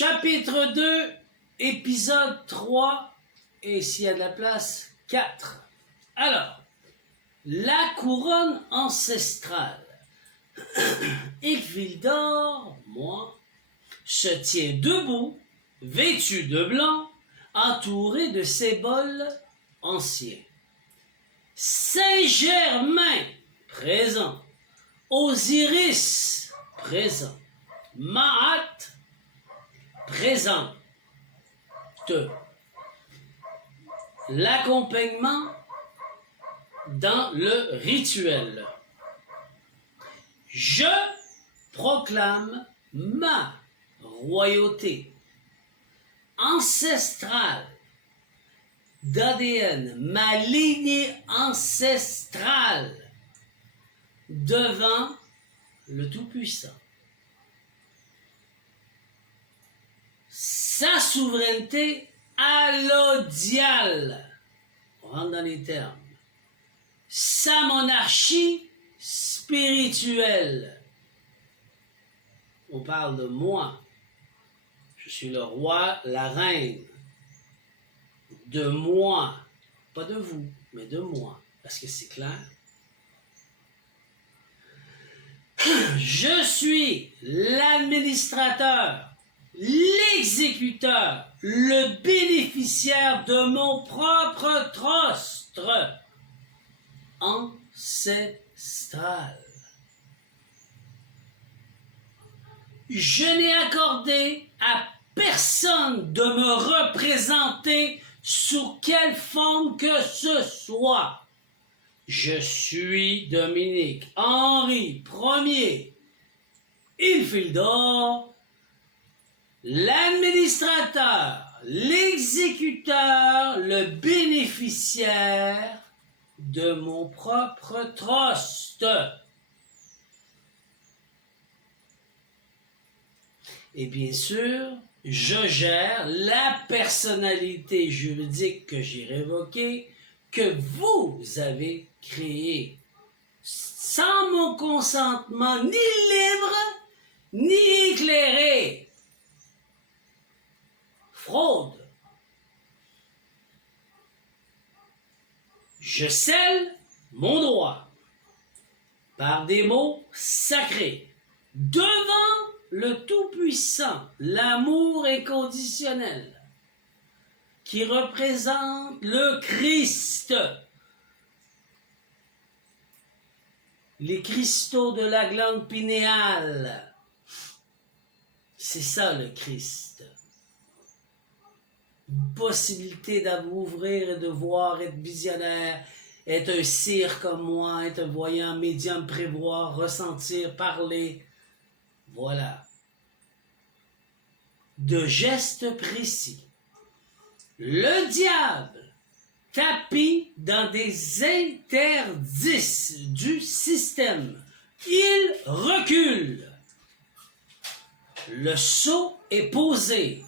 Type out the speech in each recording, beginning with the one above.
Chapitre 2, épisode 3, et s'il y a de la place, 4. Alors, la couronne ancestrale. Iggvildor, moi, se tient debout, vêtu de blanc, entouré de symboles anciens. Saint-Germain, présent. Osiris, présent. Maat, présente. L'accompagnement dans le rituel. Je proclame ma royauté ancestrale d'ADN, ma lignée ancestrale devant le Tout-Puissant. Sa souveraineté allodiale, on rentre dans les termes, sa monarchie spirituelle. On parle de moi. Je suis le roi, la reine. De moi. Pas de vous, mais de moi. Est-ce que c'est clair? Je suis l'administrateur, l'exécuteur, le bénéficiaire de mon propre trostre ancestral. Je n'ai accordé à personne de me représenter sous quelle forme que ce soit. Je suis Dominique Henri Ier, Iggvildor, l'administrateur, l'exécuteur, le bénéficiaire de mon propre trust. Et bien sûr, je gère la personnalité juridique que j'ai révoquée, que vous avez créée, sans mon consentement ni libre, ni éclairé. Fraude. Je scelle mon droit par des mots sacrés devant le Tout-Puissant, l'amour inconditionnel, qui représente le Christ. Les cristaux de la glande pinéale. C'est ça le Christ. Une possibilité d'ouvrir et de voir, être visionnaire, être un sire comme moi, être un voyant, médium, prévoir, ressentir, parler. Voilà. De gestes précis. Le diable tapis dans des interdits du système. Il recule. Le sceau est posé.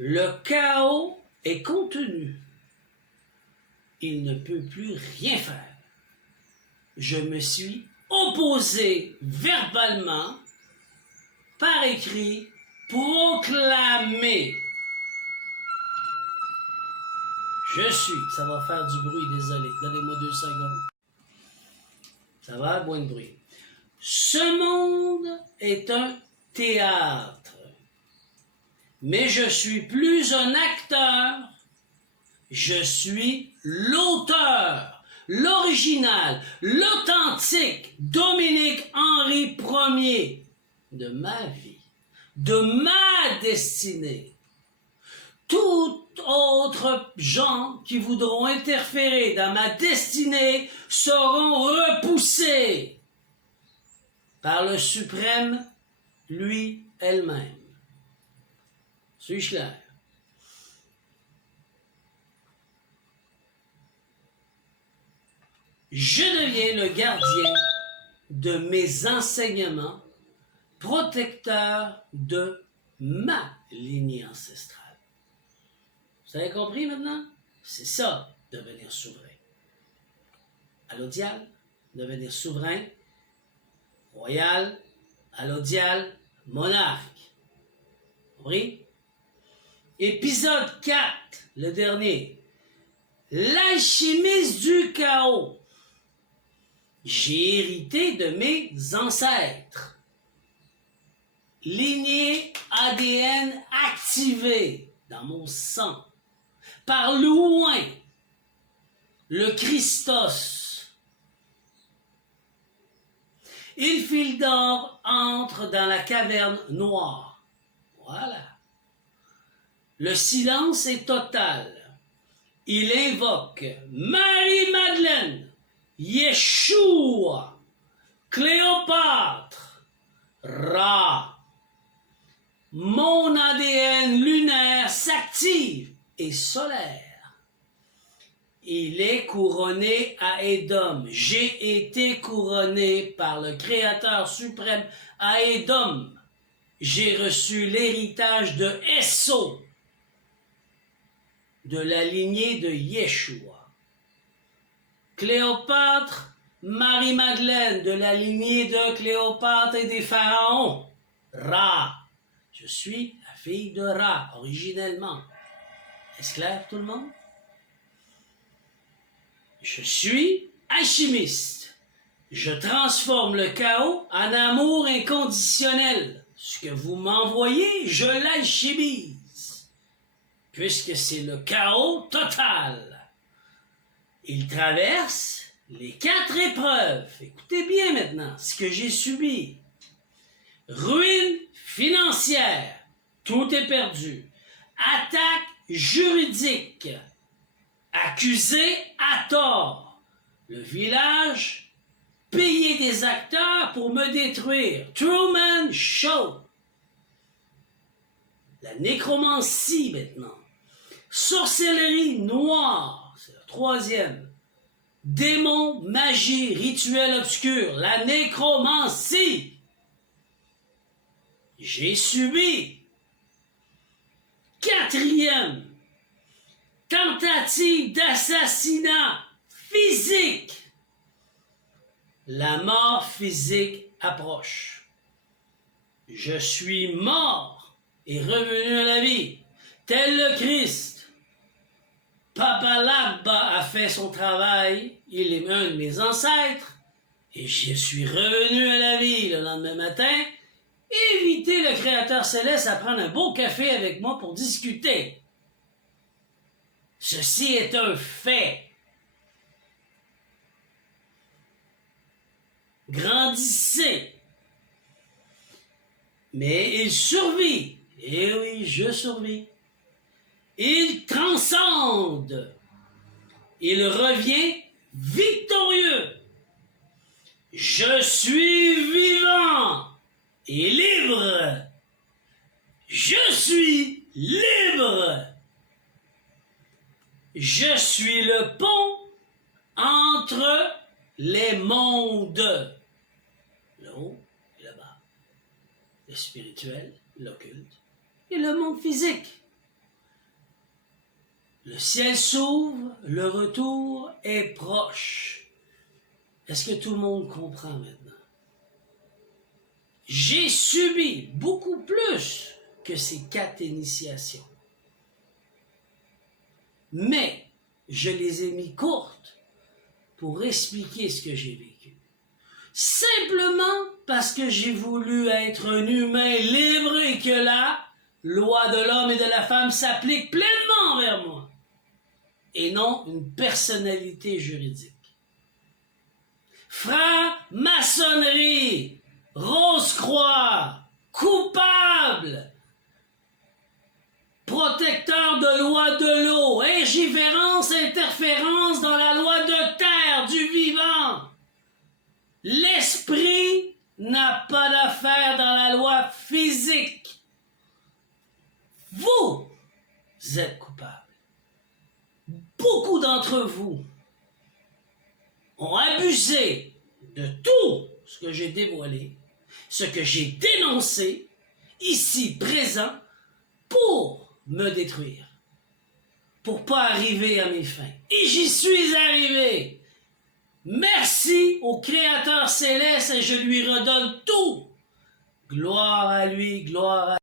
Le chaos est contenu. Il ne peut plus rien faire. Je me suis opposé verbalement, par écrit, proclamé. Je suis. Ça va faire du bruit, désolé. Donnez-moi 2 secondes. Ça va, moins de bruit. Ce monde est un théâtre. Mais je suis plus un acteur. Je suis l'auteur, l'original, l'authentique Dominique Henri Ier de ma vie, de ma destinée. Tout autre gens qui voudront interférer dans ma destinée seront repoussés par le suprême, lui, elle-même. Suis-je clair? Je deviens le gardien de mes enseignements, protecteur de ma lignée ancestrale. Vous avez compris maintenant? C'est ça, devenir souverain. Allodial, devenir souverain, royal, allodial, monarque. Compris? Épisode 4, le dernier. L'alchimiste du chaos. J'ai hérité de mes ancêtres. Lignée ADN activée dans mon sang. Par loin, le Christos. Ilfildor entre dans la caverne noire. Voilà. Le silence est total. Il invoque Marie-Madeleine, Yeshua, Cléopâtre, Ra. Mon ADN lunaire s'active et solaire. Il est couronné à Édom. J'ai été couronné par le Créateur suprême à Édom. J'ai reçu l'héritage de Esso, de la lignée de Yeshua. Cléopâtre, Marie-Madeleine, de la lignée de Cléopâtre et des pharaons. Ra. Je suis la fille de Ra, originellement. Est-ce clair tout le monde? Je suis alchimiste. Je transforme le chaos en amour inconditionnel. Ce que vous m'envoyez, je l'alchimise. Puisque c'est le chaos total. Il traverse les 4 épreuves. Écoutez bien maintenant ce que j'ai subi. Ruine financière. Tout est perdu. Attaque juridique. Accusé à tort. Le village payé des acteurs pour me détruire. Truman Show. La nécromancie maintenant. Sorcellerie noire. C'est le 3e. Démon, magie, rituel obscur. La nécromancie. J'ai subi. 4e. Tentative d'assassinat physique. La mort physique approche. Je suis mort et revenu à la vie, tel le Christ. Papa Labba a fait son travail, il est un de mes ancêtres, et je suis revenu à la vie le lendemain matin. Inviter le Créateur Céleste à prendre un beau café avec moi pour discuter. Ceci est un fait. Grandissez. Mais il survit. Et oui, je survis. Il transcende. Il revient victorieux. Je suis vivant et libre. Je suis libre. Je suis le pont entre les mondes. Le haut et le bas. Le spirituel, l'occulte et le monde physique. Le ciel s'ouvre, le retour est proche. Est-ce que tout le monde comprend maintenant? J'ai subi beaucoup plus que ces 4 initiations. Mais je les ai mis courtes pour expliquer ce que j'ai vécu. Simplement parce que j'ai voulu être un humain libre et que la loi de l'homme et de la femme s'applique pleinement envers moi. Et non une personnalité juridique. Franc-maçonnerie, Rose-Croix, coupable, protecteur de loi de l'eau, ingiférence, interférence dans la loi de terre du vivant. L'esprit n'a pas d'affaire dans la loi physique. Vous êtes coupable. Beaucoup d'entre vous ont abusé de tout ce que j'ai dévoilé, ce que j'ai dénoncé, ici présent, pour me détruire, pour pas arriver à mes fins. Et j'y suis arrivé. Merci au Créateur Céleste et je lui redonne tout. Gloire à lui, gloire à